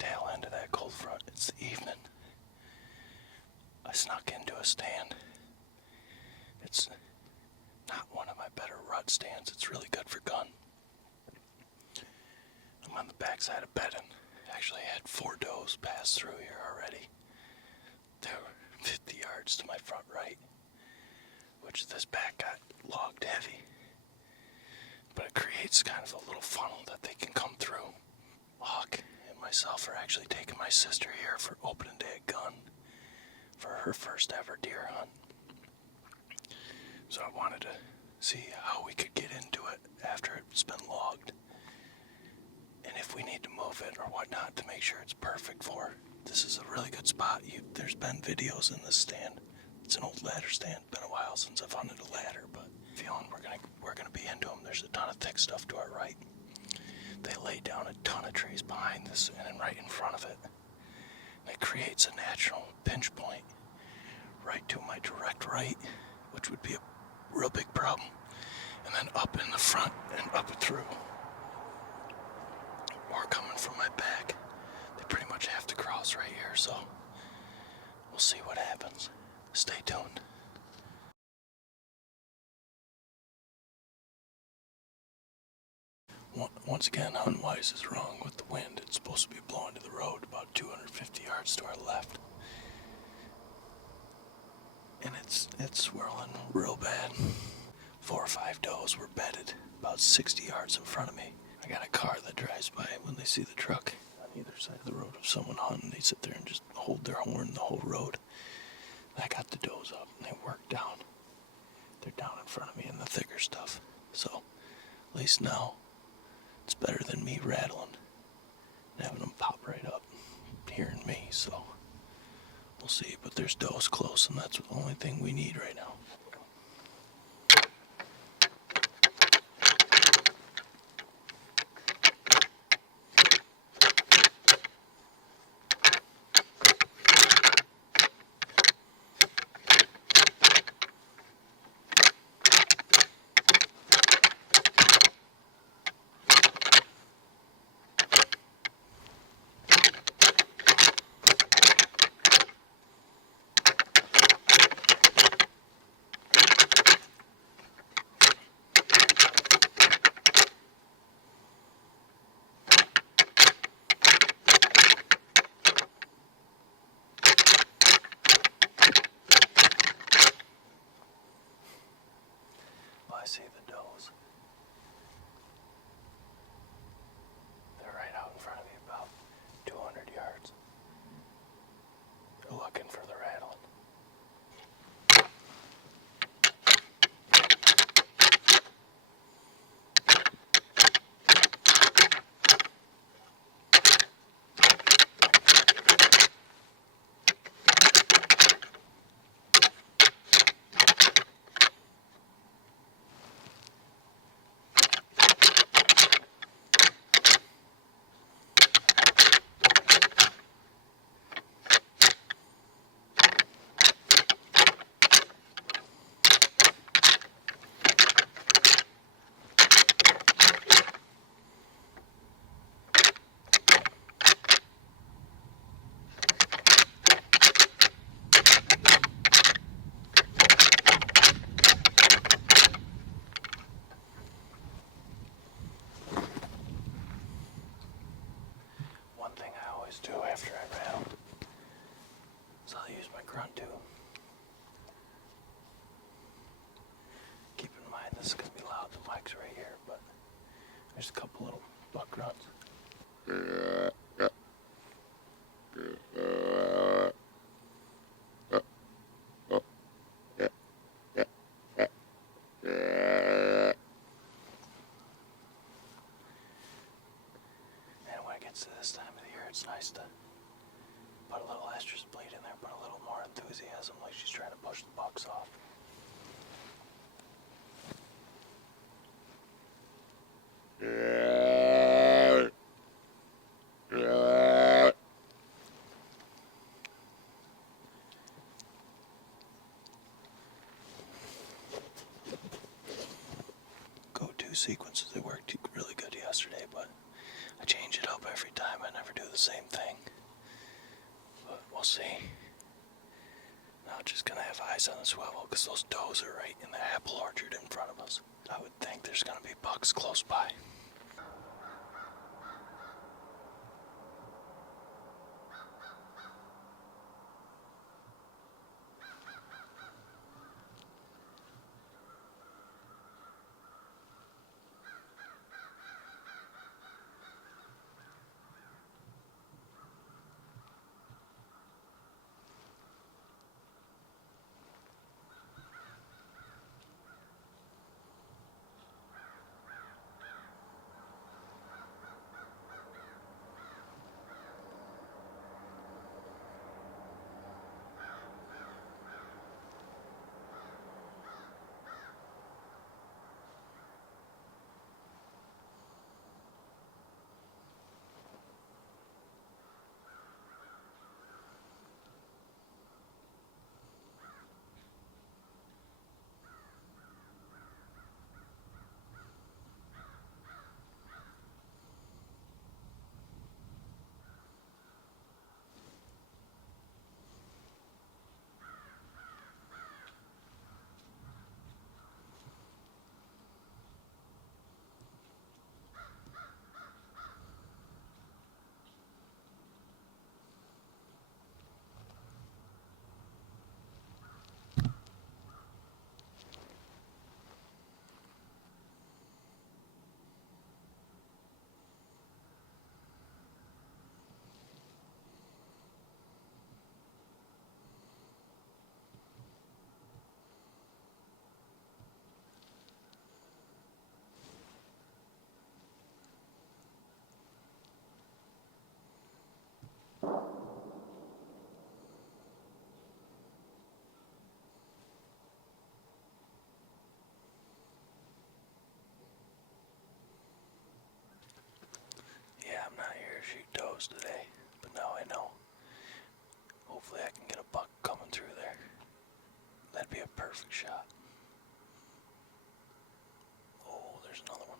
tail end of that cold front. It's the evening. I snuck into a stand. It's not one of my better rut stands. It's really good for gun. I'm on the backside of bedding. Actually, I had 4 does pass through here already. They were 50 yards to my front right, which this back got logged heavy. But it creates kind of a little funnel that they can come through. Hawk and myself are actually taking my sister here for opening day at gun for her first ever deer hunt. So I wanted to see how we could get into it after it's been logged. And if we need to move it or whatnot to make sure it's perfect for her. This is a really good spot. There's been videos in this stand. It's an old ladder stand. Been a while since I've hunted a ladder, but feeling we're gonna be into them. There's a ton of thick stuff to our right. They lay down a ton of trees behind this and then right in front of it. And it creates a natural pinch point right to my direct right, which would be a real big problem. And then up in the front and up through. Or coming from my back. They pretty much have to cross right here, so we'll see what happens. Stay tuned. Once again, hunt-wise is wrong with the wind. It's supposed to be blowing to the road about 250 yards to our left. And it's swirling real bad. 4 or 5 does were bedded about 60 yards in front of me. I got a car that drives by when they see the truck on either side of the road of someone hunting. They sit there and just hold their horn the whole road. I got the does up and they work down. They're down in front of me in the thicker stuff. So at least now it's better than me rattling and having them pop right up, hearing me. So we'll see. But there's does close, and that's the only thing we need right now. I see the does. They're right out in front of me, about 200 yards. They're looking for the rattling. Do after I rattle. So I'll use my grunt too. Keep in mind this is going to be loud, the mic's right here, but there's a couple little buck grunts. And when it gets to this time of the year, it's nice to put a little estrus bleed in there, put a little more enthusiasm, like she's trying to push the bucks off. Go-to sequences, they worked really good yesterday, but I change it up every time. I never do the same thing. we'll see. Now just gonna have eyes on the swivel because those does are right in the apple orchard in front of us. I would think there's gonna be bucks close by. Yeah, I'm not here to shoot does today, but now I know. Hopefully I can get a buck coming through there. That'd be a perfect shot. Oh, there's another one.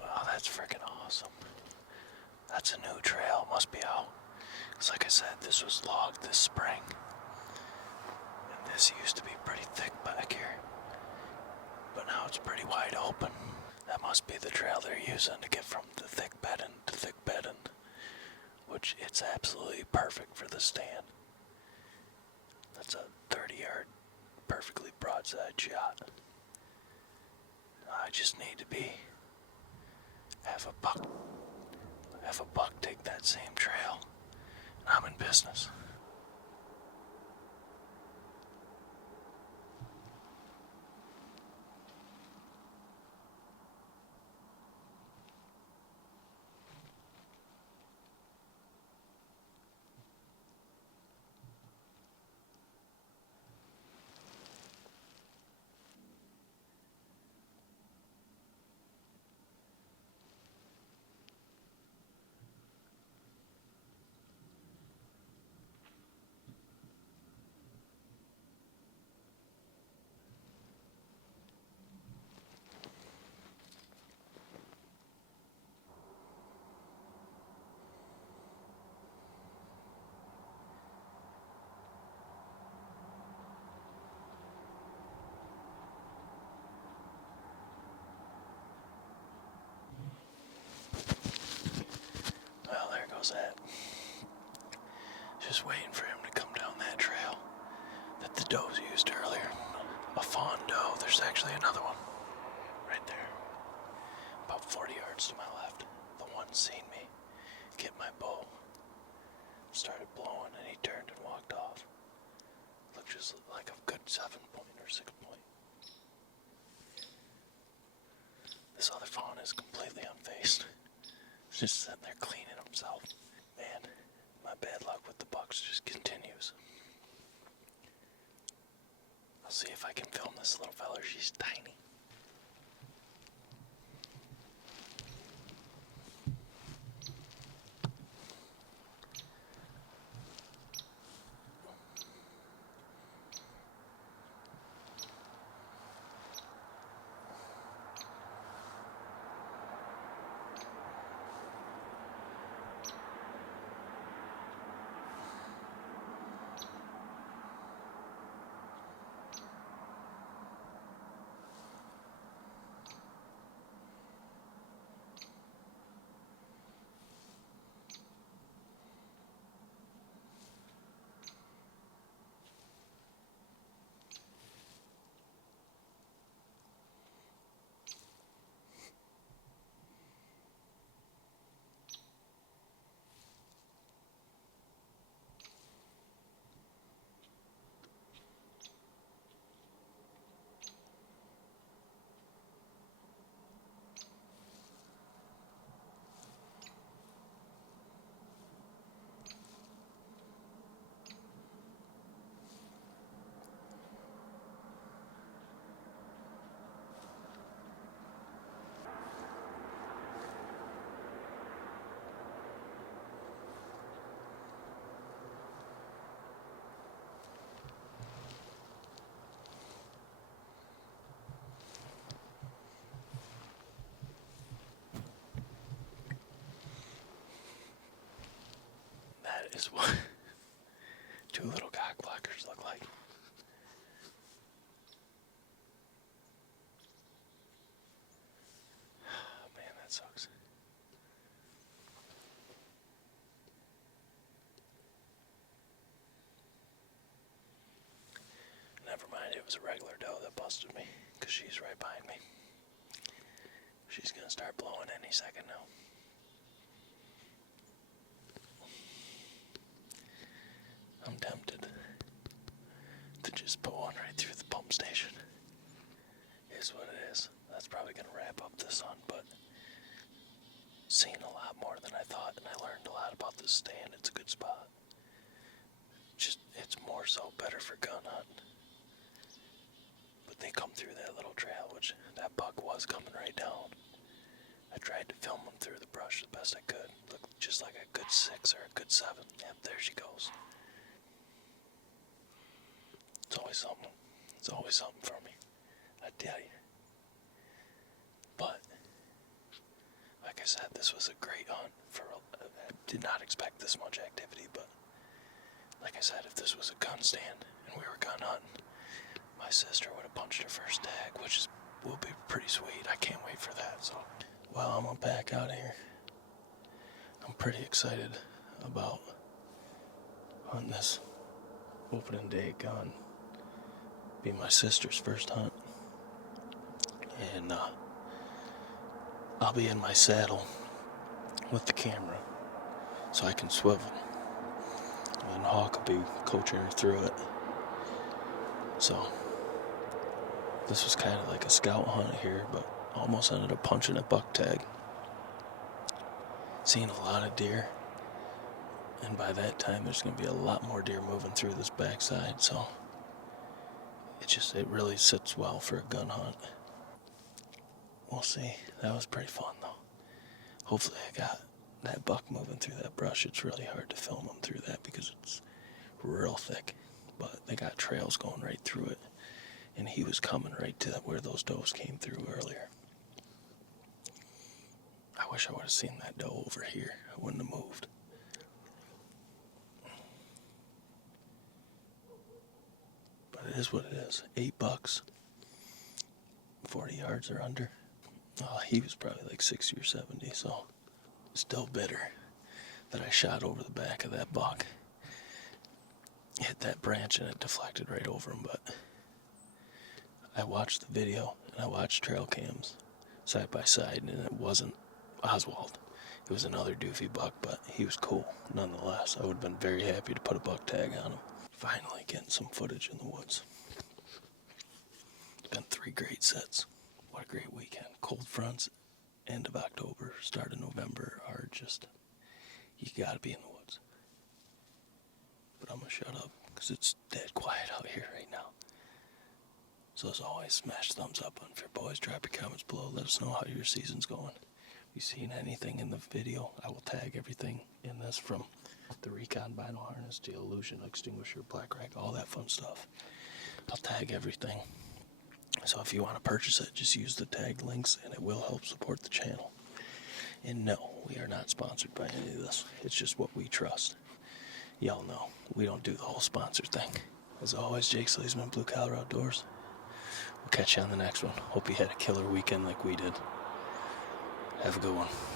Wow, that's freaking awesome. That's a new trail, must be out. Because like I said, this was logged this spring. And this used to be pretty thick back here. But now it's pretty wide open. That must be the trail they're using to get from the thick bedding to thick bedding. Which it's absolutely perfect for the stand. That's a 30-yard, perfectly broadside shot. I just need to have a buck take that same trail, and I'm in business. Well, there goes that. Just waiting for him to come down that trail. that the does used earlier. A fawn doe. There's actually another one right there, about 40 yards to my left. The one seen me get my bow, started blowing, and he turned and walked off. Looked just like a good 7-point or 6-point. This other fawn is completely unfazed. He's just sitting there cleaning himself. Man, my bad luck with the bucks just continues. I'll see if I can film this little fella. She's tiny. That is what 2 little cock blockers look like. Oh, man, that sucks. Never mind, it was a regular doe that busted me, because she's right behind me. She's going to start blowing any second now. I'm tempted to just put one right through the pump station. Is what it is. That's probably going to wrap up this hunt, but seen a lot more than I thought, and I learned a lot about this stand. It's a good spot. It's more so better for gun hunting. But they come through that little trail, which that buck was coming right down. I tried to film him through the brush the best I could. Looked just like a good 6 or a good 7. Yep, there she goes. It's always something. It's always something for me, I tell you. But, like I said, this was a great hunt. I did not expect this much activity, but like I said, if this was a gun stand and we were gun hunting, my sister would have punched her first tag, which will be pretty sweet. I can't wait for that. So, well, I'm gonna back out of here. I'm pretty excited about hunting this opening day gun. Be my sister's first hunt, and I'll be in my saddle with the camera so I can swivel, and Hawk will be coaching her through it. So this was kind of like a scout hunt here, but almost ended up punching a buck tag. Seen a lot of deer, and by that time there's going to be a lot more deer moving through this backside, so it really sits well for a gun hunt. We'll see. That was pretty fun though. Hopefully I got that buck moving through that brush. It's really hard to film them through that because it's real thick, but they got trails going right through it, and he was coming right to where those does came through earlier. I wish I would have seen that doe over here. I wouldn't have moved. But it is what it is. 8 bucks, 40 yards or under. He was probably like 60 or 70, so still bitter that I shot over the back of that buck. Hit that branch and it deflected right over him, but I watched the video and I watched trail cams side by side, and it wasn't Oswald. It was another doofy buck, but he was cool nonetheless. I would have been very happy to put a buck tag on him. Finally getting some footage in the woods. It's been 3 great sets. What a great weekend. Cold fronts, end of October, start of November are just, you gotta be in the woods. But I'm gonna shut up because it's dead quiet out here right now. So as always, smash thumbs up on your boys. Drop your comments below. Let us know how your season's going. If you've seen anything in the video, I will tag everything in this, from the Recon vinyl harness to illusion extinguisher, black rag, all that fun stuff. I'll tag everything. So if you want to purchase it, just use the tag links and it will help support the channel. And no, we are not sponsored by any of this. It's just what we trust. Y'all know, we don't do the whole sponsor thing. As always, Jake Sleesman, Blue Collar Outdoors. We'll catch you on the next one. Hope you had a killer weekend like we did. Have a good one.